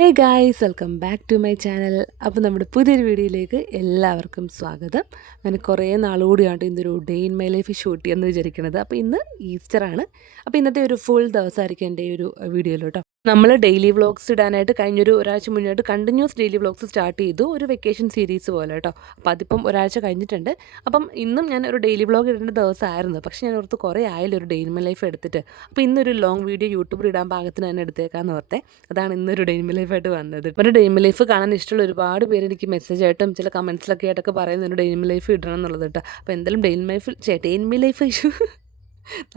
Hey guys, welcome back to my channel. അപ്പോൾ നമ്മുടെ പുതിയൊരു വീഡിയോയിലേക്ക് എല്ലാവർക്കും സ്വാഗതം. അങ്ങനെ കുറേ നാളുകൂടിയാണ് ഇന്നൊരു day in my life shoot ചെയ്യാമെന്ന് വിചാരിക്കുന്നത്. അപ്പോൾ ഇന്ന് ഈസ്റ്ററാണ്. അപ്പോൾ ഇന്നത്തെ ഒരു ഫുൾ ദിവസമായിരിക്കും എൻ്റെ ഈ ഒരു വീഡിയോയിൽ കേട്ടോ. നമ്മൾ ഡെയിലി വ്ളോഗ്സ് ഇടാനായിട്ട് കഴിഞ്ഞൊരു ഒരാഴ്ച മുന്നോട്ട് കണ്ടിന്യൂസ് ഡെയിലി വ്ളോഗ്സ് സ്റ്റാർട്ട് ചെയ്തു, ഒരു വെക്കേഷൻ സീരീസ് പോലെ കേട്ടോ. അപ്പോൾ അതിപ്പം ഒരാഴ്ച കഴിഞ്ഞിട്ടുണ്ട്. അപ്പം ഇന്നും ഞാൻ ഒരു ഡെയിലി വ്ളോഗ് ഇടേണ്ട ദിവസമായിരുന്നു. പക്ഷേ ഞാൻ ഓർത്ത് കുറേ ആയാലും ഒരു ഡേ ഇൻ മൈ ലൈഫ് എടുത്തിട്ട്, അപ്പോൾ ഇന്നൊരു ലോങ് വീഡിയോ യൂട്യൂബിൽ ഇടാൻ പാകത്തിന് തന്നെ എടുത്തേക്കാന്ന് ഓർത്തേ. അതാണ് ഇന്നൊരു ഡേ ഇൻ മൈ ലൈഫായിട്ട് വന്നത്. ഒരു ഡേ ഇൻ മൈ ലൈഫ് കാണാൻ ഇഷ്ടമുള്ള ഒരുപാട് പേര് എനിക്ക് മെസ്സേജ് ആയിട്ടും ചില കമൻസിലൊക്കെ ആയിട്ടൊക്കെ പറയുന്ന ഒരു ഡേ ഇൻ മൈ ലൈഫ് ഇടണം എന്നുള്ളത് കേട്ടോ. അപ്പോൾ എന്തായാലും ഡേ ഇൻ മൈ ലൈഫ്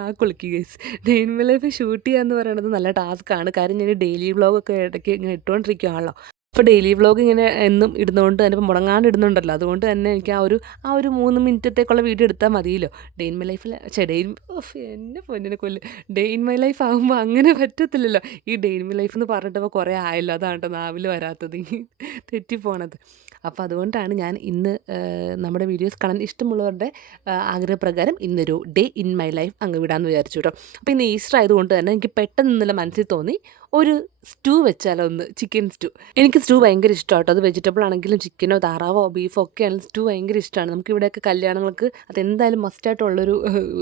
ആ കുളിക്കുക guys. Day in my life shoot ചെയ്യുക എന്ന് പറയുന്നത് നല്ല ടാസ്ക്കാണ്. കാര്യം ഞാൻ ഡെയിലി വ്ളോഗൊക്കെ ഇടയ്ക്ക് ഇങ്ങനെ ഇട്ടുകൊണ്ടിരിക്കുകയാണല്ലോ. അപ്പോൾ ഡെയിലി വ്ളോഗ് ഇങ്ങനെ എന്നും ഇടുന്നതുകൊണ്ട് തന്നെ ഇപ്പോൾ മുടങ്ങാണ്ട് ഇടുന്നുണ്ടല്ലോ, അതുകൊണ്ട് തന്നെ എനിക്ക് ആ ഒരു 3 മിനിറ്റത്തേക്കുള്ള വീഡിയോ എടുത്താൽ മതിയല്ലോ. ഡേ ഇൻ മൈ ലൈഫിൽ എന്നെ പൊന്നിനെ കൊല്ല്. ഡേ ഇൻ മൈ ലൈഫ് ആകുമ്പോൾ അങ്ങനെ പറ്റത്തില്ലല്ലോ. ഈ ഡേ ഇൻ മൈ ലൈഫ് എന്ന് പറഞ്ഞിട്ടപ്പോൾ കുറേ ആയല്ലോ, അതാണ് കേട്ടോ നാവിൽ വരാത്തത്, തെറ്റിപ്പോണത്. അപ്പോൾ അതുകൊണ്ടാണ് ഞാൻ ഇന്ന് നമ്മുടെ വീഡിയോസ് കാണാൻ ഇഷ്ടമുള്ളവരുടെ ആഗ്രഹപ്രകാരം ഇന്നൊരു ഡേ ഇൻ മൈ ലൈഫ് അങ്ങ് വിടാമെന്ന് വിചാരിച്ചു കേട്ടോ. അപ്പോൾ ഇന്ന് ഈസ്റ്റർ ആയതുകൊണ്ട് തന്നെ എനിക്ക് പെട്ടെന്ന് ഇന്നലെ മനസ്സിൽ തോന്നി ഒരു സ്റ്റൂ വെച്ചാലോ, ഒന്ന് ചിക്കൻ സ്റ്റൂ. എനിക്ക് സ്റ്റൂ ഭയങ്കര ഇഷ്ടമാണ് കേട്ടോ. അത് വെജിറ്റബിൾ ആണെങ്കിലും ചിക്കനോ താറാവോ ബീഫോ ഒക്കെ ആണെങ്കിലും സ്റ്റൂ ഭയങ്കര ഇഷ്ടമാണ്. നമുക്ക് ഇവിടെയൊക്കെ കല്യാണങ്ങൾക്ക് അതെന്തായാലും മസ്റ്റായിട്ടുള്ളൊരു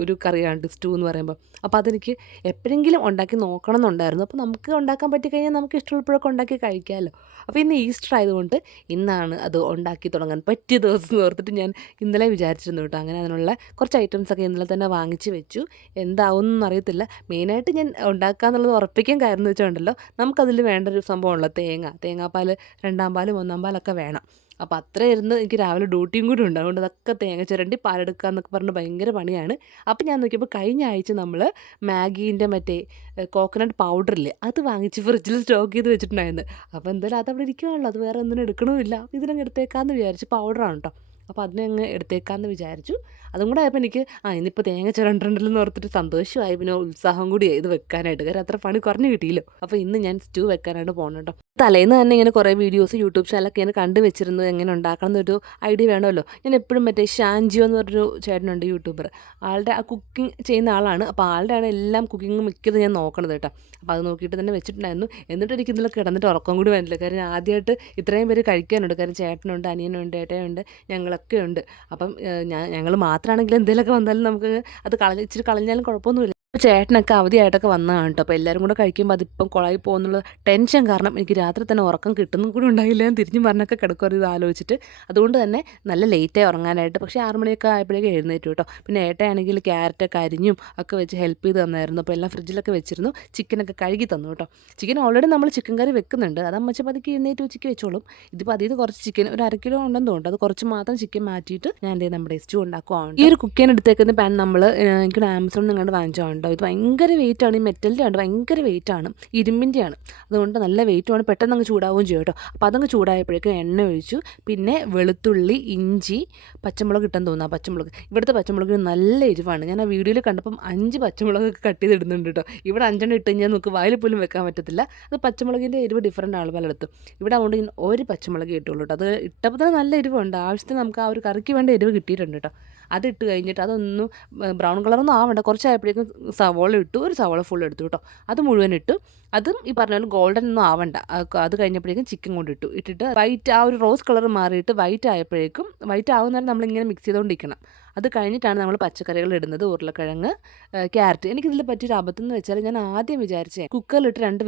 ഒരു കറിയാണ് സ്റ്റൂ എന്ന് പറയുമ്പോൾ. അപ്പോൾ അതെനിക്ക് എപ്പോഴെങ്കിലും ഉണ്ടാക്കി നോക്കണം എന്നുണ്ടായിരുന്നു. അപ്പോൾ നമുക്ക് ഉണ്ടാക്കാൻ പറ്റിക്കഴിഞ്ഞാൽ നമുക്ക് ഇഷ്ടമുള്ളപ്പോഴൊക്കെ ഉണ്ടാക്കി കഴിക്കാമല്ലോ. അപ്പോൾ ഇന്ന് ഈസ്റ്റർ ആയതുകൊണ്ട് ഇന്നാണ് അത് ഉണ്ടാക്കി തുടങ്ങാൻ പറ്റിയ ദിവസം എന്ന് ഓർത്തിട്ട് ഞാൻ ഇന്നലെ വിചാരിച്ചിരുന്നു കേട്ടോ. അങ്ങനെ അതിനുള്ള കുറച്ച് ഐറ്റംസൊക്കെ ഇന്നലെ തന്നെ വാങ്ങിച്ച് വെച്ചു. എന്താവുമെന്നൊന്നും അറിയത്തില്ല. മെയിനായിട്ട് ഞാൻ ഉണ്ടാക്കുക എന്നുള്ളത് ഉറപ്പിക്കാൻ കാര്യം എന്ന് വെച്ചിട്ടുണ്ടല്ലോ, നമുക്കതിൽ വേണ്ട ഒരു സംഭവമുള്ള തേങ്ങാപ്പാൽ, രണ്ടാം പാലും ഒന്നാം പാലൊക്കെ വേണം. അപ്പോൾ അത്ര ഇരുന്ന് എനിക്ക് രാവിലെ ഡ്യൂട്ടിയും കൂടി ഉണ്ട്. അതുകൊണ്ട് അതൊക്കെ തേങ്ങ ചിരണ്ടി പാലെടുക്കുക എന്നൊക്കെ പറഞ്ഞ് ഭയങ്കര പണിയാണ്. അപ്പോൾ ഞാൻ നോക്കിയപ്പോൾ കഴിഞ്ഞ ആഴ്ച നമ്മൾ മാഗീൻ്റെ മറ്റേ കോക്കനട്ട് പൗഡറില്ലേ, അത് വാങ്ങിച്ച് ഫ്രിഡ്ജിൽ സ്റ്റോക്ക് ചെയ്ത് വെച്ചിട്ടുണ്ടായിരുന്നു. അപ്പോൾ എന്തായാലും അതവിടെ ഇരിക്കുകയാണല്ലോ, അത് വേറെ ഒന്നിനും എടുക്കണമില്ല. അപ്പോൾ ഇതിനങ്ങ് എടുത്തേക്കാമെന്ന് വിചാരിച്ച്, പൗഡറാണ് കേട്ടോ. അപ്പോൾ അതിനെ അങ്ങ് എടുത്തേക്കാമെന്ന് വിചാരിച്ചു. അതും കൂടെ ആയപ്പോൾ എനിക്ക് ഇന്നിപ്പോൾ തേങ്ങ ചിരണ്ടല്ലോ ഓർത്തിട്ട് സന്തോഷമായി, പിന്നെ ഉത്സാഹം കൂടിയായി ഇത് വെക്കാനായിട്ട്. കാര്യം അത്ര പണി കുറഞ്ഞ് കിട്ടിയല്ലോ. അപ്പോൾ ഇന്ന് ഞാൻ സ്റ്റൂ വെക്കാനായിട്ട് പോകണം കേട്ടോ. തലേന്ന് തന്നെ ഇങ്ങനെ കുറേ വീഡിയോസ് യൂട്യൂബ് ചാനലൊക്കെ ഞാൻ കണ്ടു വെച്ചിരുന്നത്, എങ്ങനെ ഉണ്ടാക്കണം എന്നൊരു ഐഡിയ വേണമല്ലോ. ഞാൻ എപ്പോഴും മറ്റേ ഷാൻജിയോ എന്ന് പറഞ്ഞൊരു ചേട്ടനുണ്ട്, യൂട്യൂബർ. ആളുടെ ആ കുക്കിംഗ് ചെയ്യുന്ന ആളാണ്. അപ്പോൾ ആളുടെ ആണ് എല്ലാം കുക്കിംഗ് മിക്കത് ഞാൻ നോക്കണത് കേട്ടോ. അപ്പോൾ അത് നോക്കിയിട്ട് തന്നെ വെച്ചിട്ടുണ്ടായിരുന്നു. എന്നിട്ട് എനിക്ക് ഇന്നലെ കിടന്നിട്ട് ഉറക്കം കൂടി വന്നില്ല. കാര്യം ആദ്യമായിട്ട് ഇത്രയും പേര് കഴിക്കാനുണ്ട്. കാര്യം ചേട്ടനുണ്ട്, അനിയനുണ്ട്, ഏട്ടനുണ്ട്, ഞങ്ങളൊക്കെ ഉണ്ട്. അപ്പം ഞങ്ങൾ മാത്രമാണെങ്കിൽ എന്തെങ്കിലുമൊക്കെ വന്നാലും നമുക്ക് അത് ഇച്ചിരി കളഞ്ഞാലും കുഴപ്പമൊന്നുമില്ല. ചേട്ടനൊക്കെ അവധിയായിട്ടൊക്കെ വന്നതാണ് കേട്ടോ. അപ്പോൾ എല്ലാവരും കൂടെ കഴിക്കുമ്പോൾ അതിപ്പം കുളമായി പോകുന്നുള്ള ടെൻഷൻ കാരണം എനിക്ക് രാത്രി തന്നെ ഉറക്കം കിട്ടുന്നും കൂടി ഉണ്ടായില്ല. ഞാൻ തിരിഞ്ഞും പറഞ്ഞൊക്കെ കിടക്കും ഇത് ആലോചിച്ചിട്ട്. അതുകൊണ്ട് തന്നെ നല്ല ലേറ്റായി ഉറങ്ങാനായിട്ട്. പക്ഷേ 6 മണിയൊക്കെ ആയപ്പോഴേക്കും എഴുന്നേറ്റു കേട്ടോ. പിന്നെ ഏട്ടയാണെങ്കിൽ ക്യാരറ്റൊക്കെ അരിഞ്ഞും ഒക്കെ വെച്ച് ഹെൽപ്പ് ചെയ്ത് തന്നായിരുന്നു. അപ്പോൾ എല്ലാം ഫ്രിഡ്ജിലൊക്കെ വെച്ചിരുന്നു. ചിക്കനൊക്കെ കഴുകി തന്നു കേട്ടോ. ചിക്കൻ ഓൾറെഡി നമ്മൾ ചിക്കൻ കറി വെക്കുന്നുണ്ട്. അത് അമ്മച്ചി പതുക്കെ എഴുന്നേറ്റ് ഉച്ചയ്ക്ക് വെച്ചോളും. ഇതിപ്പോൾ അതിൽ നിന്ന് കുറച്ച് ചിക്കൻ ഒരു 1/2 കിലോ ഉണ്ടെന്ന് തോന്നുന്നു. അത് കുറച്ച് മാത്രം ചിക്കൻ മാറ്റിയിട്ട് ഞാൻ നമ്മുടെ സ്റ്റൂ ഉണ്ടാക്കുവാണ്. ഈ ഒരു കുക്ക് ചെയ്യാൻ എടുത്തേക്കുന്ന പാൻ നമ്മൾ എനിക്ക് ആമസോണിൽ നിങ്ങളുടെ വാങ്ങിച്ചോണ്ടോ. ഇത് ഭയങ്കര വെയിറ്റാണ്. ഈ മെറ്റലിൻ്റെ ആണ്, ഭയങ്കര വെയിറ്റാണ്, ഇരുമ്പിൻ്റെയാണ്. അതുകൊണ്ട് നല്ല വെയിറ്റുമാണ്, പെട്ടെന്ന് അങ്ങ് ചൂടാവുകയും ചെയ്യും കേട്ടോ. അപ്പോൾ അതങ്ങ് ചൂടായപ്പോഴേക്കും എണ്ണ ഒഴിച്ചു. പിന്നെ വെളുത്തുള്ളി, ഇഞ്ചി, പച്ചമുളക് ഇട്ടെന്ന് തോന്നുന്നു. ആ പച്ചമുളക്, ഇവിടുത്തെ പച്ചമുളകിന് നല്ല എരിവാണ്. ഞാൻ ആ വീഡിയോയിൽ കണ്ടപ്പം 5 പച്ചമുളകൊക്കെ കട്ട് ചെയ്തിടുന്നുണ്ട് കേട്ടോ. ഇവിടെ 5 ഇട്ട് കഴിഞ്ഞാൽ നമുക്ക് വായിൽ പോലും വെക്കാൻ പറ്റത്തില്ല. അത് പച്ചമുളകിൻ്റെ എരിവ് ഡിഫറൻ്റ് ആണ് പലയിടത്തും. ഇവിടെ അതുകൊണ്ട് ഞാൻ ഒരു പച്ചമുളക് ഇട്ടുള്ളൂ കേട്ടോ. അത് ഇട്ടപ്പോൾ തന്നെ നല്ല എരിവുണ്ട്. ആവശ്യത്തിന് നമുക്ക് ആ ഒരു കറിക്ക് വേണ്ട എരിവ് കിട്ടിയിട്ടുണ്ട് കേട്ടോ. അതിട്ട് കഴിഞ്ഞിട്ട് അതൊന്നും ബ്രൗൺ കളറൊന്നും ആവണ്ട. കുറച്ചായപ്പോഴേക്കും സവോള ഇട്ടു. ഒരു സവോള ഫുൾ എടുത്തു കേട്ടോ. അത് മുഴുവൻ ഇട്ടു. അതും ഈ പറഞ്ഞ പോലെ ഗോൾഡൻ ഒന്നും ആവണ്ട. അത് കഴിഞ്ഞപ്പോഴേക്കും ചിക്കൻ കൊണ്ടിട്ടു. ഇട്ടിട്ട് വൈറ്റ്, ആ ഒരു റോസ് കളർ മാറിയിട്ട് വൈറ്റ് ആയപ്പോഴേക്കും, വൈറ്റ് ആകുന്നേരം നമ്മളിങ്ങനെ മിക്സ് ചെയ്തുകൊണ്ടിരിക്കണം. അത് കഴിഞ്ഞിട്ടാണ് നമ്മൾ പച്ചക്കറികൾ ഇടുന്നത്. ഉരുളക്കിഴങ്ങ്, ക്യാരറ്റ്. എനിക്കിതിൽ പറ്റിയൊരു അബദ്ധം എന്ന് വെച്ചാൽ, ഞാൻ ആദ്യം വിചാരിച്ചേ കുക്കറിലിട്ട് 2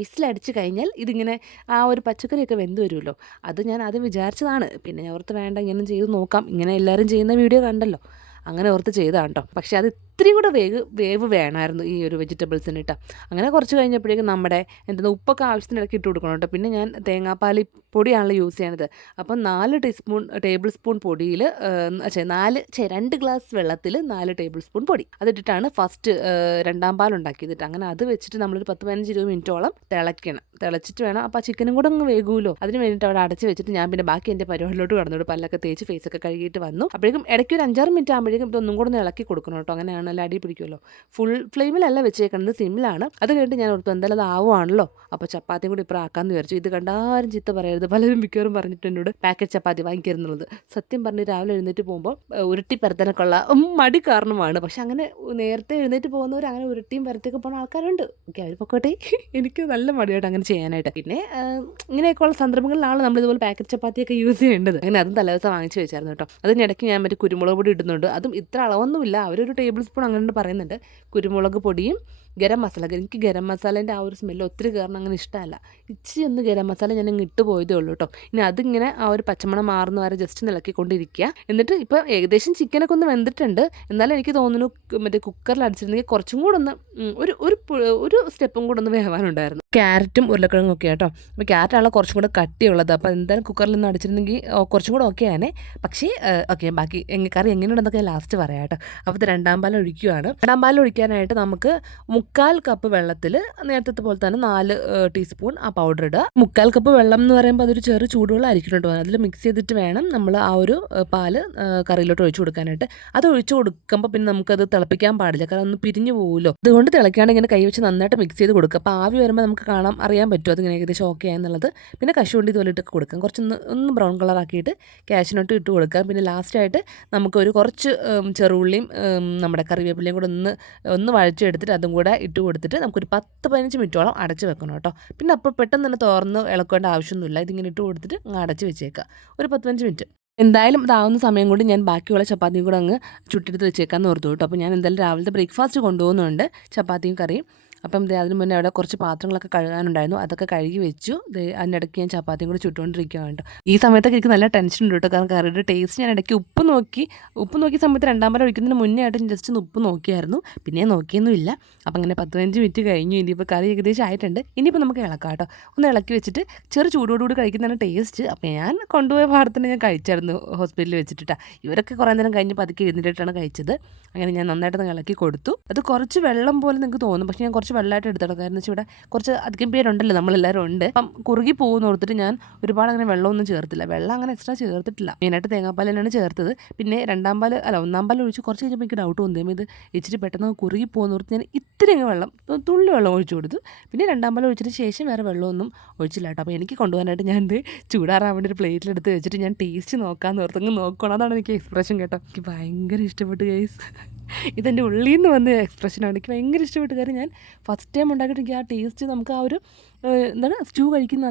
വിസിലടിച്ച് കഴിഞ്ഞാൽ ഇതിങ്ങനെ ആ ഒരു പച്ചക്കറിയൊക്കെ വെന്ത് വരുമല്ലോ. അത് ഞാൻ ആദ്യം വിചാരിച്ചതാണ്. പിന്നെ ഞാൻ ഓർത്ത് വേണ്ട, ഇങ്ങനെ ചെയ്ത് നോക്കാം, ഇങ്ങനെ എല്ലാവരും ചെയ്യുന്ന വീഡിയോ കണ്ടല്ലോ, അങ്ങനെ ഓർത്ത് ചെയ്തതാണ് കേട്ടോ. പക്ഷേ അത് ഇത്തിരി കൂടെ വേവ് വേണമായിരുന്നു ഈ ഒരു വെജിറ്റബിൾസിന് കേട്ടോ. അങ്ങനെ കുറച്ച് കഴിഞ്ഞപ്പോഴേക്കും നമ്മുടെ ഉപ്പൊക്കെ ആവശ്യത്തിന് ഇടയ്ക്ക് ഇട്ട് കൊടുക്കണം കേട്ടോ. പിന്നെ ഞാൻ തേങ്ങാപ്പാൽ പൊടിയാണല്ലോ യൂസ് ചെയ്യണത്. അപ്പം 4 ടേബിൾ സ്പൂൺ പൊടിയിൽ 2 ഗ്ലാസ് വെള്ളത്തിൽ 4 ടേബിൾ സ്പൂൺ പൊടി അതിട്ടിട്ടാണ് ഫസ്റ്റ് രണ്ടാം പാൽ ഉണ്ടാക്കിയത്. അങ്ങനെ അത് വെച്ചിട്ട് നമ്മളൊരു 10-15-20 മിനിറ്റോളം തിളച്ചിട്ട് വേണം. അപ്പോൾ ആ ചിക്കനും കൂടെ അങ്ങ് വേകുമല്ലോ. അതിന് വേണ്ടിയിട്ട് അവിടെ അടച്ച് വെച്ചിട്ട് ഞാൻ പിന്നെ ബാക്കി എൻ്റെ പരിപാടിയിലോട്ട് കടന്നോട്ട് പല്ലൊക്കെ തേച്ച് ഫേസൊക്കെ കഴുകിയിട്ട് വന്നു. അപ്പോഴേക്കും ഇടയ്ക്ക് ഒരു 5-6 മിനിറ്റ് ആകുമ്പോഴേക്കും ഇതൊന്നും കൂടെ ഒന്ന് ഇളക്കി കൊടുക്കണം കേട്ടോ. അങ്ങനെയാണ് ഫ്ലെയിമിലാണ്, അല്ല അടി പിടിക്കുമല്ലോ. ഫുൾ ഫ്ലെയിമിലല്ല വെച്ചേക്കുന്നത്, സിമ്മിലാണ്. അത് കഴിഞ്ഞിട്ട് ഞാൻ ഓർത്തു എന്തായാലും അത് ആവുകയാണല്ലോ, അപ്പോൾ ചപ്പാത്തിയും കൂടി ഇപ്പോൾ ആക്കാമെന്ന് വിചാരിച്ചു. ഇത് കണ്ടാരും ചീത്ത പറയരുത്, പലരും മിക്കവാറും പറഞ്ഞിട്ട് എന്നോട് പാക്കറ്റ് ചപ്പാത്തി വാങ്ങിക്കരുന്നുള്ളത്. സത്യം പറഞ്ഞ് രാവിലെ എഴുന്നേറ്റ് പോകുമ്പോൾ ഉരുട്ടി പരത്താനൊക്കെ ഉള്ള മടി കാരണമാണ്. പക്ഷെ അങ്ങനെ നേരത്തെ എഴുന്നേറ്റ് പോകുന്നവർ അങ്ങനെ ഉരുട്ടിയും പരത്തിയൊക്കെ പോകുന്ന ആൾക്കാരുണ്ട്. ഓക്കെ, അവർ പൊക്കോട്ടെ. എനിക്ക് നല്ല മടിയായിട്ട് അങ്ങനെ ചെയ്യാനായിട്ട്. പിന്നെ ഇങ്ങനെയൊക്കെയുള്ള സന്ദർഭങ്ങളിലാണ് നമ്മളിതുപോലെ പാക്കറ്റ് ചപ്പാത്തിയൊക്കെ യൂസ് ചെയ്യേണ്ടത്. അങ്ങനെ അതും തലേദിവസം വാങ്ങിച്ച് വെച്ചായിരുന്നു കേട്ടോ. അതിനിടയ്ക്ക് ഞാൻ മറ്റേ കുരുമുളക് പൊടി ഇടുന്നുണ്ട്. അതും ഇത്ര അളവൊന്നുമില്ല, അവരൊരു ടേബിൾ സ്പൂൺ അങ്ങനെ പറയുന്നുണ്ട്. കുരുമുളക് പൊടിയും ഗരം മസാല. എനിക്ക് ഗരം മസാലേൻ്റെ ആ ഒരു സ്മെല്ല് ഒത്തിരി കയറണം അങ്ങനെ ഇഷ്ടമല്ല. ഇച്ചിരി ഒന്ന് ഗരം മസാല ഞാൻ ഇട്ട് പോയതേ ഉള്ളൂ കേട്ടോ. ഇനി അതിങ്ങനെ ആ ഒരു പച്ചമണം മാറുന്ന വരെ ജസ്റ്റ് ഇളക്കിക്കൊണ്ടിരിക്കുക. എന്നിട്ട് ഇപ്പോൾ ഏകദേശം ചിക്കനൊക്കെ ഒന്ന് വെന്തിട്ടുണ്ട്. എന്നാലും എനിക്ക് തോന്നുന്നു മറ്റേ കുക്കറിൽ അടിച്ചിരുന്നെങ്കിൽ കുറച്ചും കൂടെ ഒന്ന് ഒരു സ്റ്റെപ്പും കൂടെ ഒന്ന് വേവാനുണ്ടായിരുന്നു. ക്യാരറ്റും ഉരുളക്കിഴങ്ങും ഒക്കെ കേട്ടോ. അപ്പോൾ ക്യാരറ്റാണ് കുറച്ചും കൂടെ കട്ടിയുള്ളത്. അപ്പോൾ എന്തായാലും കുക്കറിൽ നിന്ന് അടിച്ചിരുന്നെങ്കിൽ കുറച്ചും കൂടെ ഓക്കെ ആണേ. പക്ഷേ ഓക്കെ, ബാക്കി കറി എങ്ങനെയുണ്ടെന്നൊക്കെ ഞാൻ ലാസ്റ്റ് പറയാം കേട്ടോ. അപ്പോൾ ഇത് രണ്ടാം പാൽ ഒഴിക്കുകയാണ്. രണ്ടാം പാൽ ഒഴിക്കാനായിട്ട് നമുക്ക് 3/4 കപ്പ് വെള്ളത്തിൽ നേരത്തെ പോലെ തന്നെ 4 ടീസ്പൂൺ ആ പൗഡർ ഇടുക. 3/4 കപ്പ് വെള്ളം എന്ന് പറയുമ്പോൾ അതൊരു ചെറു ചൂടുവെള്ളം ആയിരിക്കും കേട്ടോ. അതിൽ മിക്സ് ചെയ്തിട്ട് വേണം നമ്മൾ ആ ഒരു പാല് കറിയിലോട്ട് ഒഴിച്ചു കൊടുക്കാനായിട്ട്. അത് ഒഴിച്ചു കൊടുക്കുമ്പോൾ പിന്നെ നമുക്കത് തിളപ്പിക്കാൻ പാടില്ല, കാരണം ഒന്ന് പിരിഞ്ഞു പോകുമല്ലോ. അതുകൊണ്ട് തിളയ്ക്കാണ്ട് ഇങ്ങനെ കൈ വെച്ച് നന്നായിട്ട് മിക്സ് ചെയ്ത് കൊടുക്കുക. അപ്പോൾ ആവി വരുമ്പോൾ നമുക്ക് അറിയാൻ പറ്റും അതിങ്ങനെ ഏകദേശം ഓക്കെ ആയെന്നുള്ളത്. പിന്നെ കശുവണ്ടി ഇതുപോലെ ഇട്ട് കൊടുക്കാം. കുറച്ചൊന്ന് ബ്രൗൺ കളർ ആക്കിയിട്ട് കാഷ്നട്ട് ഇട്ട് കൊടുക്കാം. പിന്നെ ലാസ്റ്റായിട്ട് നമുക്കൊരു കുറച്ച് ചെറുള്ളിയും നമ്മുടെ കറിവേപ്പിലയും കൂടെ ഒന്ന് വഴച്ചെടുത്തിട്ട് അതും കൂടെ ഇട്ട് കൊടുത്തിട്ട് നമുക്കൊരു 10-15 മിനിറ്റോളം അടച്ച് വെക്കണം കേട്ടോ. പിന്നെ അപ്പോൾ പെട്ടെന്ന് തന്നെ തുറന്ന് ഇളക്കേണ്ട ആവശ്യമൊന്നുമില്ല. ഇതിങ്ങനെ ഇട്ട് കൊടുത്തിട്ട് അടച്ച് വെച്ചേക്കുക ഒരു 15 മിനിറ്റ്. എന്തായാലും ഇതാവുന്ന സമയം കൊണ്ട് ഞാൻ ബാക്കിയുള്ള ചപ്പാത്തിയും കൂടെ അങ്ങ് ചുട്ടെടുത്ത് വെച്ചേക്കാമെന്ന് ഓർത്തു കേട്ടോ. അപ്പോൾ ഞാൻ എന്തായാലും രാവിലത്തെ ബ്രേക്ക്ഫാസ്റ്റ് കൊണ്ടുപോകുന്നുണ്ട്, ചപ്പാത്തിയും കറിയും. അപ്പം അതിന് മുന്നേ അവിടെ കുറച്ച് പാത്രങ്ങളൊക്കെ കഴുകാനുണ്ടായിരുന്നു, അതൊക്കെ കഴുകി വെച്ചു. അതിനിടയ്ക്ക് ഞാൻ ചപ്പാത്തിയും കൂടി ചുട്ടുകൊണ്ടിരിക്കുകയാണ് കേട്ടോ. ഈ സമയത്തൊക്കെ എനിക്ക് നല്ല ടെൻഷൻ ഉണ്ട് കേട്ടോ, കാരണം കറിയുടെ ടേസ്റ്റ് ഞാൻ ഇടയ്ക്ക് ഉപ്പ് നോക്കിയ സമയത്ത് രണ്ടാം പാൽ ഒഴിക്കുന്നതിന് മുന്നേ ആയിട്ട് ജസ്റ്റ് ഒന്ന് ഉപ്പ് നോക്കിയായിരുന്നു. പിന്നെ നോക്കിയൊന്നുമില്ല. അപ്പം അങ്ങനെ 15 മിനിറ്റ് കഴിഞ്ഞു. ഇനിയിപ്പോൾ കറി ഏകദേശം ആയിട്ടുണ്ട്. ഇനിയിപ്പോൾ നമുക്ക് ഇളക്കാം കേട്ടോ. ഒന്ന് ഇളക്കി വെച്ചിട്ട് ചെറു കഴിക്കുന്നതാണ് ടേസ്റ്റ്. അപ്പോൾ ഞാൻ കൊണ്ടുപോയ പാടത്തിന് ഞാൻ കഴിച്ചായിരുന്നു ഹോസ്പിറ്റലിൽ വെച്ചിട്ടാണ്. ഇവരൊക്കെ കുറേ നേരം കഴിഞ്ഞ് പതുക്കെ എഴുന്നേറ്റിട്ടാണ് കഴിച്ചത്. അങ്ങനെ ഞാൻ നന്നായിട്ട് ഇളക്കി കൊടുത്തു. അത് കുറച്ച് വെള്ളം പോലെ നിങ്ങൾക്ക് തോന്നും, പക്ഷേ ഞാൻ കുറച്ച് വെള്ളമായിട്ട് എടുത്തോളാം. കാരണം വെച്ചാൽ ഇവിടെ കുറച്ച് അധികം പേരുണ്ടല്ലോ, നമ്മളെല്ലാവരും ഉണ്ട്. അപ്പം കുറുകി പോകുന്ന ഓർത്തിട്ട് ഞാൻ ഒരുപാട് അങ്ങനെ വെള്ളമൊന്നും ചേർത്തില്ല. വെള്ളം അങ്ങനെ എക്സ്ട്രാ ചേർത്തിട്ടില്ല. മെയിനായിട്ട് തേങ്ങാപ്പാൽ തന്നെയാണ് ചേർത്തത്. പിന്നെ ഒന്നാം പാൽ ഒഴിച്ച് കുറച്ച് കഴിഞ്ഞപ്പോൾ എനിക്ക് ഡൗട്ട് തോന്നി ഇത് ഇച്ചിരി പെട്ടെന്ന് കുറുകി പോകുന്ന ഓർത്ത് ഞാൻ ഇത്തിരി തുള്ളി വെള്ളം ഒഴിച്ചു കൊടുത്തു. പിന്നെ രണ്ടാം പാൽ ഒഴിച്ചിട്ട് ശേഷം വേറെ വെള്ളമൊന്നും ഒഴിച്ചില്ല കേട്ടോ. അപ്പോൾ എനിക്ക് കൊണ്ടുപോകാനായിട്ട് ഞാൻ ചൂടാറാൻ വേണ്ടി ഒരു പ്ലേറ്റിലെടുത്ത് വെച്ചിട്ട് ഞാൻ ടേസ്റ്റ് നോക്കാമെന്ന് ഓർത്തങ്ങ് നോക്കണം. അതാണ് എനിക്ക് എക്സ്പ്രഷൻ കേട്ടോ. എനിക്ക് ഭയങ്കര ഇഷ്ടപ്പെട്ടു ഗൈസ്. ഇതെൻ്റെ ഉള്ളിൽ നിന്ന് വന്ന എക്സ്പ്രഷനാണ്. എനിക്ക് ഭയങ്കര ഇഷ്ടപ്പെട്ടു. കാര്യം ഞാൻ ഫസ്റ്റ് ടൈം ഉണ്ടാക്കിയിട്ട് എനിക്ക് ആ ടേസ്റ്റ് നമുക്ക് ആ ഒരു സ്റ്റൂ കഴിക്കുന്ന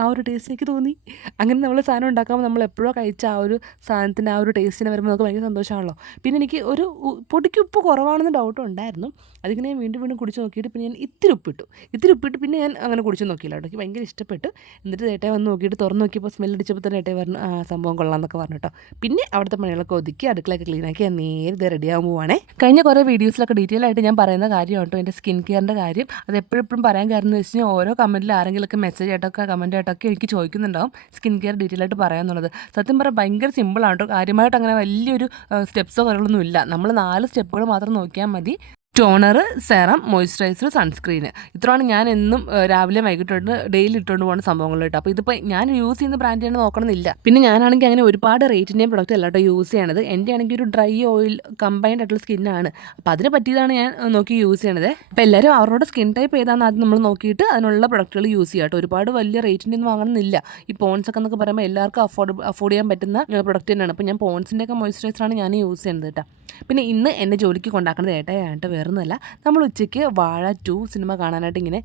ആ ഒരു ടേസ്റ്റ് എനിക്ക് തോന്നി. അങ്ങനെ നമ്മൾ സാധനം ഉണ്ടാക്കുമ്പോൾ നമ്മൾ എപ്പോഴോ കഴിച്ച ആ ഒരു സാധനത്തിൻ്റെ ആ ഒരു ടേസ്റ്റിനെ വരുമ്പോൾ നമുക്ക് ഭയങ്കര സന്തോഷമാണല്ലോ. പിന്നെ എനിക്ക് ഒരു പൊടിക്ക് ഉപ്പ് കുറവാണെന്ന് ഡൗട്ട് ഉണ്ടായിരുന്നു. അതിങ്ങനെ ഞാൻ വീണ്ടും കുടിച്ച് നോക്കിയിട്ട് പിന്നെ ഞാൻ ഇത്തിരി ഉപ്പിട്ട് പിന്നെ ഞാൻ അങ്ങനെ കുടിച്ച് നോക്കിയില്ല കേട്ടോ. എനിക്ക് ഭയങ്കര ഇഷ്ടപ്പെട്ടു. എന്നിട്ട് ഏട്ടയെ വന്ന് നോക്കിയിട്ട് തുറന്ന് നോക്കിയപ്പോൾ സ്മെല്ലടിച്ചപ്പോൾ തന്നെ ഏട്ടയെ പറഞ്ഞു ആ സംഭവം കൊള്ളാമെന്നൊക്കെ പറഞ്ഞു കേട്ടോ. പിന്നെ അവിടുത്തെ പണികളൊക്കെ ഒതുക്കി അടുക്കളയൊക്കെ ക്ലീനാക്കി ഞാൻ നേരെ റെഡിയാകാൻ പോവാണേ. കഴിഞ്ഞ കുറേ വീഡിയോസിലൊക്കെ ഡീറ്റെയിൽ ആയിട്ട് ഞാൻ പറയുന്ന കാര്യം കേട്ടോ, എൻ്റെ സ്കിൻ കെയറിൻ്റെ കാര്യം. അത് എപ്പോഴും പറയാൻ കാരണം എന്ന് വെച്ച് കഴിഞ്ഞാൽ ഓരോ കമൻറ്റിൽ ആരെങ്കിലുമൊക്കെ മെസ്സേജ് ആയിട്ടൊക്കെ കമൻറ്റ് ആയിട്ടൊക്കെ എനിക്ക് ചോദിക്കുന്നുണ്ടാവും സ്കിൻ കെയർ ഡീറ്റെയിൽ ആയിട്ട് പറയാമെന്നുള്ളത്. സത്യം പറഞ്ഞാൽ ഭയങ്കര സിമ്പിളാണ് കേട്ടോ. കാര്യമായിട്ട് അങ്ങനെ വലിയൊരു സ്റ്റെപ്സോ കാര്യങ്ങളൊന്നും ഇല്ല. നമ്മൾ 4 സ്റ്റെപ്പുകൾ മാത്രം നോക്കിയാൽ മതി. Toner, serum, moisturiser, sunscreen. ഇത്രയാണ് ഞാൻ എന്നും രാവിലെ വൈകിട്ടുണ്ട് ഡെയിലി ഇട്ടുകൊണ്ട് പോകുന്ന സംഭവങ്ങൾ കേട്ടോ. അപ്പോൾ ഇതിപ്പോൾ ഞാൻ യൂസ് ചെയ്യുന്ന ബ്രാൻഡ് തന്നെ നോക്കണമെന്നില്ല. പിന്നെ ഞാനാണെങ്കിൽ അങ്ങനെ ഒരുപാട് റേറ്റിൻ്റെയും പ്രൊഡക്റ്റ് അല്ല കേട്ടോ യൂസ് ചെയ്യണത്. എൻ്റെ ആണെങ്കിൽ ഒരു ഡ്രൈ ഓയിൽ കമ്പൈൻഡ് ആയിട്ടുള്ള സ്കിന്നാണ്. അപ്പോൾ അതിനെ പറ്റിയതാണ് ഞാൻ നോക്കി യൂസ് ചെയ്യണത്. അപ്പോൾ എല്ലാവരും അവരുടെ സ്കിൻ ടൈപ്പ് ഏതാണെന്ന് ആദ്യം നമ്മൾ നോക്കിയിട്ട് അതിനുള്ള പ്രൊഡക്റ്റുകൾ യൂസ് ചെയ്യുക കേട്ടോ. ഒരുപാട് വലിയ റേറ്റിൻ്റെ ഒന്നും വാങ്ങണമെന്നില്ല. ഈ പോൺസൊക്കെ എന്നൊക്കെ പറയുമ്പോൾ എല്ലാവർക്കും അഫോർഡ് ചെയ്യാൻ പറ്റുന്ന പ്രൊഡക്റ്റ് തന്നെയാണ്. അപ്പോൾ ഞാൻ പോൺസിൻ്റെയൊക്കെ മോയ്സ്ചറൈസറാണ് ഞാൻ യൂസ് ചെയ്യുന്നത് കേട്ടോ. പിന്നെ ഇന്ന് എന്നെ ജോലിക്ക് കൊണ്ടാക്കുന്നത് ഏട്ടയായിട്ട് വേറൊന്നുമല്ല. നമ്മൾ ഉച്ചയ്ക്ക് വാഴ 2 സിനിമ കാണാനായിട്ട് ഇങ്ങനെ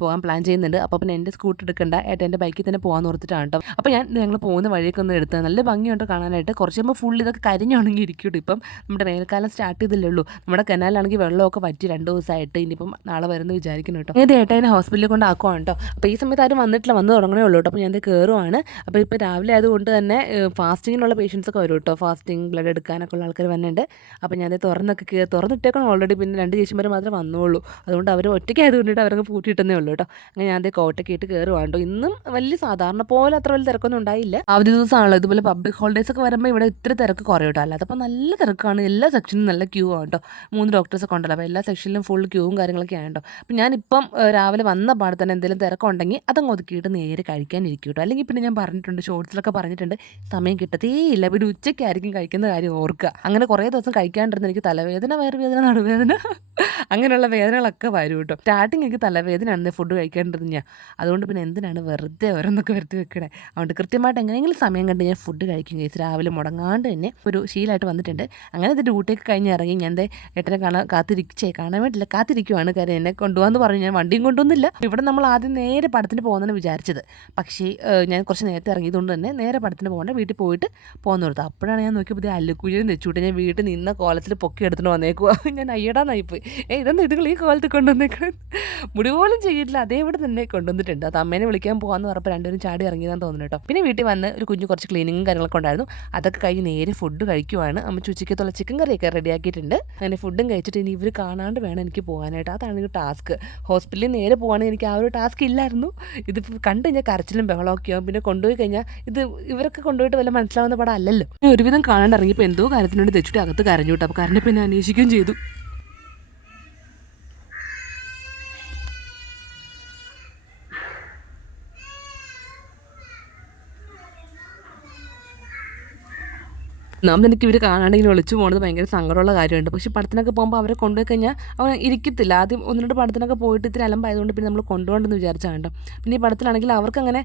പോകാൻ പ്ലാൻ ചെയ്യുന്നുണ്ട്. അപ്പോൾ പിന്നെ എൻ്റെ സ്കൂട്ടർ എടുക്കണ്ട, എൻ്റെ ബൈക്കിൽ തന്നെ പോകാമെന്ന് ഓർത്തിട്ടാണ് കേട്ടോ. അപ്പോൾ ഞങ്ങൾ പോകുന്ന വഴിയൊക്കെ ഒന്ന് എടുത്ത് നല്ല ഭംഗിയുണ്ട് കാണാനായിട്ട്. കുറച്ച് കഴിയുമ്പോൾ ഫുൾ ഇതൊക്കെ കരിഞ്ഞുണങ്ങി ഇരിക്കും. ഇപ്പം നമ്മുടെ വേനൽക്കാലം സ്റ്റാർട്ട് ചെയ്തില്ലേ ഉള്ളൂ. നമ്മുടെ കനാലാണെങ്കിൽ വെള്ളമൊക്കെ പറ്റി 2 ദിവസമായിട്ട്. ഇനിയിപ്പം നാളെ വരുമെന്ന് വിചാരിക്കുന്നു കേട്ടോ. ഇത് ഏട്ടനെ ഹോസ്പിറ്റലിൽ കൊണ്ട് ആക്കുവാണ് കേട്ടോ. അപ്പോൾ ഈ സമയത്ത് ആരും വന്നിട്ടില്ല, വന്ന് തുടങ്ങണേ ഉള്ളൂ കേട്ടോ. അപ്പോൾ ഞാൻ കയറുവാണ്. അപ്പോൾ ഇപ്പോൾ രാവിലെ ആയതുകൊണ്ട് തന്നെ ഫാസ്റ്റിങ്ങിനുള്ള പേഷ്യൻസൊക്കെ വരും കേട്ടോ. ഫാസ്റ്റിംഗ് ബ്ലഡ് എടുക്കാനൊക്കെ ഉള്ള ആൾക്കാർ വന്നിട്ടുണ്ട്. അപ്പോൾ ഞാൻ തുറന്നിട്ടേക്കണം ഓൾറെഡി. പിന്നെ 2 ചേച്ചിമാർ മാത്രമേ വന്നുള്ളൂ. അതുകൊണ്ട് അവർ ഒറ്റയ്ക്കായതുകൊണ്ടിട്ട് അവരങ്ങ് പൂട്ടിയിട്ടെന്നേ ഉള്ളൂ കേട്ടോ. അങ്ങനെ ഞാൻ അതേ കോട്ടൊക്കെ ഇട്ട് കയറുവാണ്ടോ. ഇന്നും വലിയ സാധാരണ പോലെ അത്ര വലിയ തിരക്കൊന്നും ഉണ്ടായില്ല. അവധി ദിവസമാണല്ലോ, ഇതുപോലെ പബ്ലിക് ഹോളിഡേയ്സ് ഒക്കെ വരുമ്പോൾ ഇവിടെ ഇത്തിരി തിരക്ക് കുറയും കേട്ടോ. അല്ലാത്തപ്പോൾ നല്ല തിരക്കാണ്. എല്ലാ സെക്ഷനും നല്ല ക്യൂ ആണ് കേട്ടോ. 3 ഡോക്ടേഴ്സൊക്കെ ഉണ്ടല്ലോ, അപ്പോൾ എല്ലാ സെക്ഷനിലും ഫുൾ ക്യൂവും കാര്യങ്ങളൊക്കെ ആണ് കേട്ടോ. അപ്പോൾ ഞാനിപ്പം രാവിലെ വന്ന പാടെ തന്നെ എന്തെങ്കിലും തിരക്കുണ്ടെങ്കിൽ അതങ്ങ് ഒതുക്കിയിട്ട് നേരെ കഴിക്കാനിരിക്കും കേട്ടോ. അല്ലെങ്കിൽ പിന്നെ ഞാൻ പറഞ്ഞിട്ടുണ്ട്, ഷോർട്സിലൊക്കെ പറഞ്ഞിട്ടുണ്ട്, സമയം കിട്ടത്തേയില്ല. പിന്നെ ഉച്ചയ്ക്കായിരിക്കും കഴിക്കുന്ന കാര്യം ഓർക്കുക. അങ്ങനെ കുറേ ദിവസം കഴിക്കാണ്ടിരുന്ന എനിക്ക് തലവേദന, വയറുവേദന, നടുവേദന അങ്ങനെയുള്ള വേദനകളൊക്കെ വരും കേട്ടോ. സ്റ്റാർട്ടിങ് എനിക്ക് തലവേദനയാണ് ഫുഡ് കഴിക്കേണ്ടത് ഞാൻ. അതുകൊണ്ട് പിന്നെ എന്തിനാണ് വെറുതെ ഓരോന്നൊക്കെ വരുത്തി വെക്കണേ. അതുകൊണ്ട് കൃത്യമായിട്ട് എങ്ങനെയെങ്കിലും സമയം കണ്ട് ഞാൻ ഫുഡ് കഴിക്കും ഗൈസ്. രാവിലെ മുടങ്ങാണ്ട് തന്നെ ഒരു ശീലമായിട്ട് വന്നിട്ടുണ്ട്. അങ്ങനെ ഇത് ഡ്യൂട്ടിയൊക്കെ കഴിഞ്ഞ് ഇറങ്ങി ഞാൻ എൻ്റെ ഏട്ടനെ കാണാൻ വേണ്ടിയില്ല, കാത്തിരിക്കുവാണ്. കാര്യം എന്നെ കൊണ്ടുപോകാമെന്ന് പറഞ്ഞു. ഞാൻ വണ്ടിയും കൊണ്ടുവന്നില്ല. ഇവിടെ നമ്മൾ ആദ്യം നേരെ പടത്തിന് പോകുന്നതെന്ന് വിചാരിച്ചത്. പക്ഷേ ഞാൻ കുറച്ച് നേരത്തെ ഇറങ്ങിയതുകൊണ്ട് തന്നെ നേരെ പടത്തിന് പോകേണ്ട, വീട്ടിൽ പോയിട്ട് പോകുന്ന കൊടുത്തു. അപ്പോഴാണ് ഞാൻ നോക്കിയപ്പോൾ അല്ലുക്കുഴിയും തെച്ചുവിട്ട് ഞാൻ വീട്ടിൽ നിന്ന കോലത്തിൽ പൊക്കി എടുത്തിട്ട് വന്നേക്കുക. ഞാൻ അയ്യടാന്നായിപ്പോയി. ഇതെന്താ ഇതുകൾ ഈ കോലത്തിൽ കൊണ്ടുവന്നേക്കാൻ, മുടി പോലും ചെയ്തിട്ടില്ല, അതേവിടെ തന്നെ കൊണ്ടുവന്നിട്ടുണ്ട്. അത് അമ്മേനെ വിളിക്കാൻ പോകാമെന്ന് പറഞ്ഞപ്പോൾ രണ്ടുപേരും ചാടി ഇറങ്ങിയതാന്ന് തോന്നുന്നു കേട്ടോ. പിന്നെ വീട്ടിൽ വന്ന് ഒരു കുറച്ച് ക്ലീനിങ്ങും കാര്യങ്ങളൊക്കെ ഉണ്ടായിരുന്നു. അതൊക്കെ കഴിഞ്ഞ് നേരെ ഫുഡ് കഴിക്കുവാണ്. അമ്മ ഉച്ചയ്ക്കത്തുള്ള ചിക്കൻ കറിയൊക്കെ റെഡിയാക്കിയിട്ടുണ്ട്. അങ്ങനെ ഫുഡും കഴിച്ചിട്ട് ഇനി ഇവർ കാണാണ്ട് വേണം എനിക്ക് പോകാനായിട്ട്. അതാണ് ഒരു ടാസ്ക്. ഹോസ്പിറ്റലിൽ നേരെ പോകാണെങ്കിൽ എനിക്ക് ആ ഒരു ടാസ്ക് ഇല്ലായിരുന്നു. ഇത് കണ്ടു കഴിഞ്ഞാൽ കരച്ചിലും ബഹളമൊക്കെ ആവും. പിന്നെ കൊണ്ടുപോയി കഴിഞ്ഞാൽ ഇത് ഇവരൊക്കെ കൊണ്ടുപോയിട്ട് വല്ല മനസ്സിലാവുന്ന പടം അല്ലല്ലോ. ഒരുവിധം കാണാണ്ട് ഇറങ്ങിയപ്പോൾ എന്തോ കാര്യത്തിനോട് തെച്ചിട്ട് അകത്ത് കരഞ്ഞു കേട്ടോ. അപ്പോൾ കരഞ്ഞപ്പോൾ പിന്നെ അന്വേഷിക്കുകയും ചെയ്തു. എനിക്ക് ഇവർ കാണാണ്ട് ഇങ്ങനെ ഒളിച്ചു പോകുന്നത് ഭയങ്കര സങ്കടമുള്ള കാര്യമുണ്ട്. പക്ഷേ പടത്തിനൊക്കെ പോകുമ്പോൾ അവരെ കൊണ്ടുപോയി കഴിഞ്ഞാൽ അവൻ ഇരിക്കത്തില്ല. ആദ്യം 1-2 പടത്തിനൊക്കെ പോയിട്ട് ഇത്തിരി അലമ്പായതുകൊണ്ട് പിന്നെ നമ്മൾ കൊണ്ടുപോകണ്ടെന്ന് വിചാരിച്ചാൽ കേട്ടോ. പിന്നെ ഈ പടത്തിലാണെങ്കിൽ അവർക്കങ്ങനെ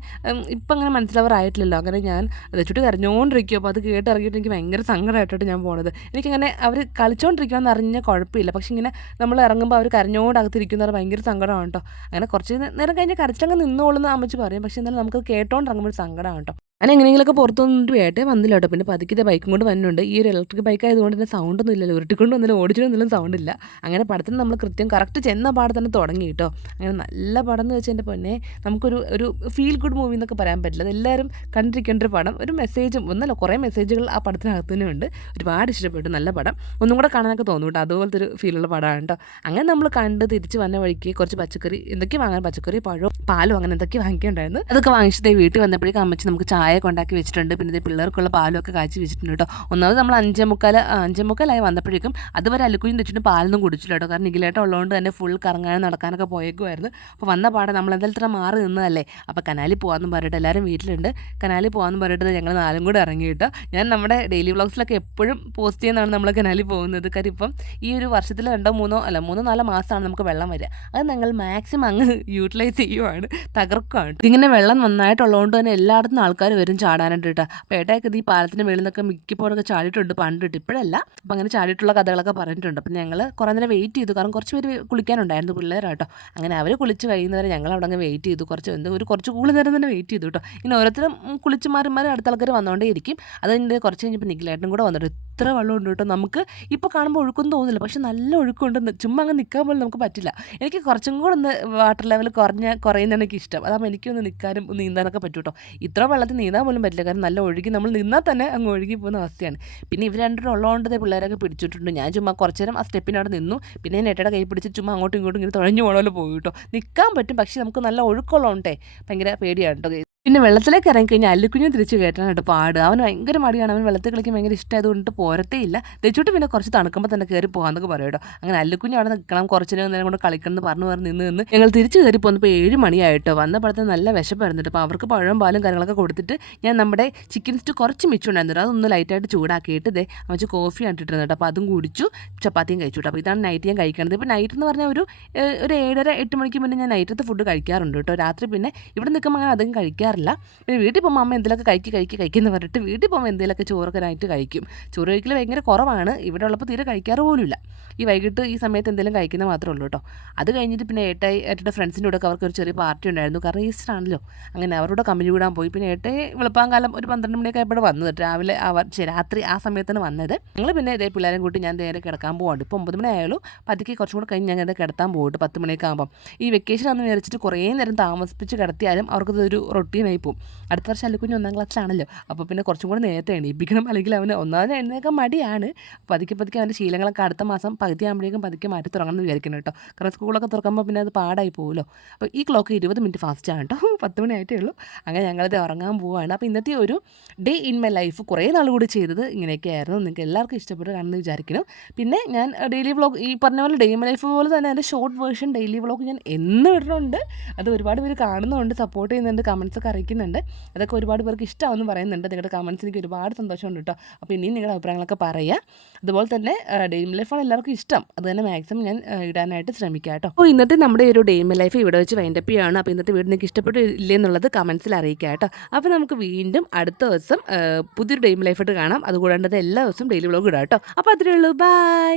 ഇപ്പം അങ്ങനെ മനസ്സിലാവാറായിട്ടില്ലല്ലോ. അങ്ങനെ ഞാൻ ചുറ്റി കരഞ്ഞുകൊണ്ടിരിക്കും. അപ്പോൾ അത് കേട്ടിറങ്ങിയിട്ട് എനിക്ക് ഭയങ്കര സങ്കടമായിട്ടാണ് ഞാൻ പോകുന്നത്. എനിക്കങ്ങനെ അവർ കളിച്ചുകൊണ്ടിരിക്കണമെന്ന് അറിഞ്ഞാൽ കുഴപ്പമില്ല. പക്ഷേ ഇങ്ങനെ നമ്മൾ ഇറങ്ങുമ്പോൾ അവർ കരഞ്ഞുകൊണ്ട് അകത്തിരിക്കുന്നത് ഭയങ്കര സങ്കടമാണ് കേട്ടോ. അങ്ങനെ കുറച്ച് നേരം കഴിഞ്ഞാൽ കരച്ചിലങ്ങ് നിന്നോളെന്ന് അമ്മച്ചി പറയും. പക്ഷേ എന്നാലും നമുക്ക് കേട്ടോണ്ട് ഇറങ്ങുമ്പോൾ സങ്കടമാണ് കേട്ടോ. ഞാൻ എങ്ങനെയെങ്കിലുമൊക്കെ പുറത്തു വന്നിട്ട് വേട്ടേ വന്നില്ല കേട്ടോ. പിന്നെ പതുക്കിൻ്റെ ബൈക്കും കൊണ്ട് വന്നിട്ടുണ്ട്. ഈ ഒരു ഇലക്ട്രിക് ബൈക്ക് ആയതുകൊണ്ട് തന്നെ സൗണ്ടൊന്നും ഇല്ലല്ലോ. ഉരുട്ടിക്കൊണ്ട് വന്നില്ല, ഓടിച്ചിട്ടൊന്നും സൗണ്ടില്ല. അങ്ങനെ പടത്തിന് നമ്മൾ കൃത്യം കറക്റ്റ് ചെന്ന പാടെ തന്നെ തുടങ്ങി കേട്ടോ. അങ്ങനെ നല്ല പടം എന്ന് വെച്ചാൽ എൻ്റെ പൊന്നെ, നമുക്കൊരു ഫീൽ ഗുഡ് മൂവി എന്നൊക്കെ പറയാൻ പറ്റില്ല. അതെല്ലാവരും കണ്ടിരിക്കേണ്ട ഒരു പടം. ഒരു മെസ്സേജും ഒന്നല്ല, കുറേ മെസ്സേജുകൾ ആ പടത്തിനകത്ത് തന്നെ ഉണ്ട്. ഒരുപാട് ഇഷ്ടപ്പെട്ടു. നല്ല പടം. ഒന്നും കൂടെ കാണാനൊക്കെ തോന്നും കേട്ടോ. അതുപോലത്തെ ഒരു ഫീലുള്ള പടമാണ് കേട്ടോ. അങ്ങനെ നമ്മൾ കണ്ട് തിരിച്ച് വന്ന വഴിക്ക് കുറച്ച് പച്ചക്കറി എന്തൊക്കെ വാങ്ങാൻ, പച്ചക്കറി, പഴവും പാലും അങ്ങനെ എന്തൊക്കെ വാങ്ങിക്കേണ്ടായിരുന്നു. അതൊക്കെ വാങ്ങിച്ചിട്ട് വീട്ടിൽ വന്നപ്പോഴേക്കും അമ്മച്ചി നമുക്ക് ചായ കൊണ്ടാക്കി വെച്ചിട്ടുണ്ട്. പിന്നെ പിള്ളേർക്കുള്ള പാലൊക്കെ കാച്ചി വെച്ചിട്ടുണ്ട് കേട്ടോ. ഒന്നാമത് നമ്മൾ 5:45 വന്നപ്പോഴേക്കും അതുവരെ അല്ലുക്കുഴിയും തെച്ചിട്ട് പാലൊന്നും കുടിച്ചില്ല കേട്ടോ. കാരണം നിഖിലേട്ട ഉള്ളതുകൊണ്ട് തന്നെ ഫുൾ കറങ്ങാനും നടക്കാനൊക്കെ പോയേക്കുമായിരുന്നു. അപ്പോൾ വന്ന പാടെ നമ്മൾ എന്തായാലും മാറി നിന്നതല്ലേ. അപ്പോൾ കനാലിൽ പോകാമെന്ന് പറഞ്ഞിട്ട് എല്ലാവരും വീട്ടിലുണ്ട്. കനാലിൽ പോകാമെന്ന് പറഞ്ഞിട്ട് ഞങ്ങൾ 4 കൂടെ ഇറങ്ങി കേട്ടോ. ഞാൻ നമ്മുടെ ഡെയിലി വ്ളോഗ്സിലൊക്കെ എപ്പോഴും പോസ്റ്റ് ചെയ്യുന്നതാണ് നമ്മൾ കനാലിൽ പോകുന്നത്. കാര്യം ഇപ്പം ഈ ഒരു വർഷത്തിൽ 3-4 മാസമാണ് നമുക്ക് വെള്ളം വരിക. അത് ഞങ്ങൾ മാക്സിമം അങ്ങ് യൂട്ടിലൈസ് ചെയ്യുവാണ്, തകർക്കുകയാണ്. ഇങ്ങനെ വെള്ളം നന്നായിട്ടുള്ളതുകൊണ്ട് തന്നെ എല്ലായിടത്തും ആൾക്കാർ വരും ചാടാനായിട്ട് കേട്ടോ. അപ്പോൾ ഏട്ടയൊക്കെ ഈ പാലത്തിൻ്റെ മേളിൽ നിന്നൊക്കെ മിക്കപ്പോഴൊക്കെ ചാടിയിട്ടുണ്ട് പണ്ടിട്ട്, ഇപ്പോഴല്ല. അപ്പോൾ അങ്ങനെ ചാടിയിട്ടുള്ള കഥകളൊക്കെ പറഞ്ഞിട്ടുണ്ട്. അപ്പം ഞങ്ങൾ കുറേ നേരം വെയിറ്റ് ചെയ്തു. കാരണം കുറച്ച് പേര് കുളിക്കാനുണ്ടായിരുന്നു, പിള്ളേരാട്ടോ. അങ്ങനെ അവർ കുളിച്ച് കഴിയുന്നവരെ ഞങ്ങൾ അവിടെ അങ്ങ് വെയിറ്റ് ചെയ്തു. കുറച്ച് കൂടുതൽ നേരം തന്നെ വെയിറ്റ് ചെയ്തു കേട്ടോ. ഇനി ഓരോരുത്തരും കുളിച്ച് മാറി അടുത്ത ആൾക്കാർ വന്നുകൊണ്ടേ ഇരിക്കും. അതിൻ്റെ കുറച്ച് കഴിഞ്ഞപ്പോൾ നിഖിലേട്ടനും കൂടെ വന്നിട്ട് ഇത്ര വെള്ളമുണ്ട് കേട്ടോ. നമുക്ക് ഇപ്പോൾ കാണുമ്പോൾ ഒഴുക്കൊന്നും തോന്നില്ല, പക്ഷെ നല്ല ഒഴുക്കുണ്ടെന്ന്. ചുമ്മാ അങ്ങ് നിൽക്കാൻ പോലും നമുക്ക് പറ്റില്ല. എനിക്ക് കുറച്ചും കൂടെ ഒന്ന് വാട്ടർ ലെവൽ കുറയുന്നതാണ് എനിക്ക് ഇഷ്ടം. അതാകുമ്പോൾ എനിക്കൊന്ന് നിൽക്കാനും നീന്താനൊക്കെ പറ്റും കേട്ടോ. ഇത്ര വെള്ളത്തിൽ നീന്താൻ പോലും പറ്റില്ല. കാരണം നല്ല ഒഴുകി, നമ്മൾ നിന്നാൽ തന്നെ അങ്ങ് ഒഴുകി പോകുന്ന അവസ്ഥയാണ്. പിന്നെ ഇവർ രണ്ടുപേരും ഉള്ളതുകൊണ്ട് പിള്ളേരൊക്കെ പിടിച്ചിട്ടുണ്ട്. ഞാൻ ചുമ്മാ കുറച്ച് നേരം ആ സ്റ്റെപ്പിൻ്റെ അവിടെ നിന്നു. പിന്നെ ഞാൻ ഏട്ടയുടെ കൈ പിടിച്ച് ചുമ്മാ അങ്ങോട്ടും ഇങ്ങോട്ടും ഇങ്ങനെ തുഴഞ്ഞു പോകണമല്ലോ പോയി കേട്ടോ. നിൽക്കാൻ പറ്റും, പക്ഷേ നമുക്ക് നല്ല ഒഴുക്കുള്ളതുകൊണ്ടേ ഭയങ്കര പേടിയാണ് കേട്ടോ. പിന്നെ വെള്ളത്തിലേക്ക് ഇറങ്ങിക്കഴിഞ്ഞാൽ അല്ലുക്കുഞ്ഞും തിരിച്ച് കയറ്റാനായിട്ട് പാട്. അവന് ഭയങ്കര മടിയാണ്. അവൻ വെള്ളത്തിൽ കളിക്കാൻ ഭയങ്കര ഇഷ്ടമായതുകൊണ്ട് പോരത്തേ ഇല്ല. തെച്ചിട്ട് പിന്നെ കുറച്ച് തണുക്കുമ്പോൾ തന്നെ കയറി പോകാമെന്നൊക്കെ പറയും കേട്ടോ. അങ്ങനെ അല്ലുക്കുഞ്ഞ് അവിടെ നിൽക്കണം, കുറച്ച് നേരം കൊണ്ട് കളിക്കണം എന്ന് പറഞ്ഞ് നിന്ന് ഞങ്ങൾ തിരിച്ച് കയറി പോകുന്നപ്പോൾ 7 മണിയായിട്ടോ. വന്നപ്പോഴത്തെ നല്ല വിശപ്പായിരുന്നു. അപ്പോൾ അവർക്ക് പഴവും പാലും കാര്യങ്ങളൊക്കെ കൊടുത്തിട്ട് ഞാൻ നമ്മുടെ ചിക്കൻ സ്റ്റൂ കുറച്ച് മിച്ചുണ്ടായിരുന്നു. അതൊന്ന് ലൈറ്റായിട്ട് ചൂടാക്കിയിട്ട് ഇതേ അമ്മച്ച് കോഫി കണ്ടിട്ടിരുന്നു കേട്ടോ. അപ്പോൾ അതും കുടിച്ചു, ചപ്പാത്തിയും കഴിച്ചു കേട്ടോ. അപ്പോൾ ഇതാണ് നൈറ്റ് ഞാൻ കഴിക്കണത്. ഇപ്പോൾ നൈറ്റ് എന്ന് പറഞ്ഞാൽ ഒരു 7:30-8 മണിക്ക് മുന്നേ ഞാൻ നൈറ്റത്തെ ഫുഡ് കഴിക്കാറുണ്ട് കേട്ടോ. രാത്രി പിന്നെ ഇവിടെ നിൽക്കുമ്പോൾ അങ്ങനെ അധികം കഴിക്കാറില്ല. പിന്നെ വീട്ടിൽ പോകുമ്പോൾ അമ്മ എന്തെങ്കിലുമൊക്കെ കഴിക്കുമെന്ന് പറഞ്ഞിട്ട് വീട്ടിൽ പോകുമ്പോൾ എന്തെങ്കിലുമൊക്കെ ചോറൊക്കെ നൈറ്റ് കഴിക്കും. ചോറ് കഴിക്കൽ ഭയങ്കര കുറവാണ്. ഇവിടെ ഉള്ളപ്പോൾ തീരെ കഴിക്കാറ് പോലുമില്ല. ഈ വൈകിട്ട് ഈ സമയത്ത് എന്തെങ്കിലും കഴിക്കുന്നത് മാത്രമേ ഉള്ളൂ കേട്ടോ. അത് കഴിഞ്ഞിട്ട് പിന്നെ ഏട്ടയുടെ ഫ്രണ്ട്സിൻ്റെ കൂടെ അവർക്ക് ഒരു ചെറിയ പാർട്ടി ഉണ്ടായിരുന്നു. കാരണം ഈസ്റ്റർ ആണല്ലോ. അങ്ങനെ അവരോട് കമ്പനി കൂടാൻ പോയി. പിന്നെ ഏട്ടയെ വെളുപ്പാങ്കാലം ഒരു 12 മണിയൊക്കെ ആയപ്പോൾ വന്നത്. രാവിലെ രാത്രി ആ സമയത്താണ് വന്നത്. ഞങ്ങൾ പിന്നെ ഇതേ പിള്ളേരും കൂട്ടി ഞാൻ നേരെ കിടക്കാൻ പോകാണ്ട്. ഇപ്പോൾ 9 മണി ആയാലും പതുക്കെ കുറച്ചും കൂടെ കഴിഞ്ഞ് ഞാൻ കിടത്താൻ പോയിട്ട് 10 മണിയൊക്കെ ആകുമ്പം ഈ വെക്കേഷൻ ആണെന്ന് വിചാരിച്ചിട്ട് കുറേ നേരം താമസിപ്പിച്ച് കിടത്തിയാലും അവർക്കതൊരു റൊട്ടീൻ ക്ഷീണമായി പോകും. അടുത്ത വർഷം അല്ലുക്കുഞ്ഞ് 1ാം ക്ലാസ്സിലാണല്ലോ, അപ്പോൾ പിന്നെ കുറച്ചും കൂടി നേരത്തെ എണീപ്പിക്കണം, അല്ലെങ്കിൽ അവന് ഒന്നാമത് എഴുന്നേൽക്കാൻ മടിയാണ്. പതുക്കെ അവൻ്റെ ശീലങ്ങളൊക്കെ അടുത്ത മാസം പകുതി ആകുമ്പോഴേക്കും പതുക്കെ മാറ്റി തുടങ്ങണമെന്ന് വിചാരിക്കണം കേട്ടോ. കാരണം സ്കൂളൊക്കെ തുറക്കുമ്പോൾ പിന്നെ അത് പാടായി പോകുമല്ലോ. അപ്പോൾ ഈ ക്ലോക്ക് 20 മിനിറ്റ് ഫാസ്റ്റാണ് കേട്ടോ. 10 മണി ആയിട്ടേ ഉള്ളൂ. അങ്ങനെ ഞങ്ങളിത് ഉറങ്ങാൻ പോവുകയാണ്. അപ്പോൾ ഇന്നത്തെ ഒരു ഡേ ഇൻ മൈ ലൈഫ് കുറേ നാൾ കൂടി ചെയ്തത് ഇങ്ങനെയൊക്കെയായിരുന്നു. നിങ്ങൾക്ക് എല്ലാവർക്കും ഇഷ്ടപ്പെട്ട് കാണുമെന്ന് വിചാരിക്കണം. പിന്നെ ഞാൻ ഡെയിലി വ്ളോഗ് ഈ പറഞ്ഞ പോലെ ഡേ ഇൻ മൈ ലൈഫ് പോലെ തന്നെ അതിൻ്റെ ഷോർട്ട് വേർഷൻ ഡെയിലി വ്ളോഗ് ഞാൻ എന്നും ഇടുന്നുണ്ട്. അത് ഒരുപാട് പേര് കാണുന്നുണ്ട്, സപ്പോർട്ട് ചെയ്യുന്നുണ്ട്, കമൻസൊക്കെ അറിയിക്കുന്നുണ്ട്. അതൊക്കെ ഒരുപാട് പേർക്ക് ഇഷ്ടമാണെന്ന് പറയുന്നുണ്ട്. നിങ്ങളുടെ കമൻസ് എനിക്ക് ഒരുപാട് സന്തോഷമുണ്ട് കേട്ടോ. അപ്പോൾ ഇനിയും നിങ്ങളുടെ അഭിപ്രായങ്ങളൊക്കെ പറയുക. അതുപോലെ തന്നെ ഡേ ഇൻ മൈ ലൈഫാണ് എല്ലാവർക്കും ഇഷ്ടം, അത് തന്നെ മാക്സിമം ഞാൻ ഇടാനായിട്ട് ശ്രമിക്കാം കേട്ടോ. അപ്പോൾ ഇന്നത്തെ നമ്മുടെ ഒരു ഡേ ഇൻ മൈ ലൈഫ് ഇവിടെ വെച്ച് വൈൻഡപ്പ് ചെയ്യുകയാണ്. അപ്പോൾ ഇന്നത്തെ വീഡിയോ നിങ്ങൾക്ക് ഇഷ്ടപ്പെട്ടില്ലേ എന്നുള്ളത് കമൻസിൽ അറിയിക്കുക കേട്ടോ. അപ്പോൾ നമുക്ക് വീണ്ടും അടുത്ത ദിവസം പുതിയൊരു ഡേ ഇൻ മൈ ലൈഫായിട്ട് കാണാം. അതുകൂടാണ്ട് എല്ലാ ദിവസവും ഡെയിലി വ്ളോഗ് ഇടാം കേട്ടോ. അപ്പോൾ അത്രയേ ഉള്ളൂ, ബൈ.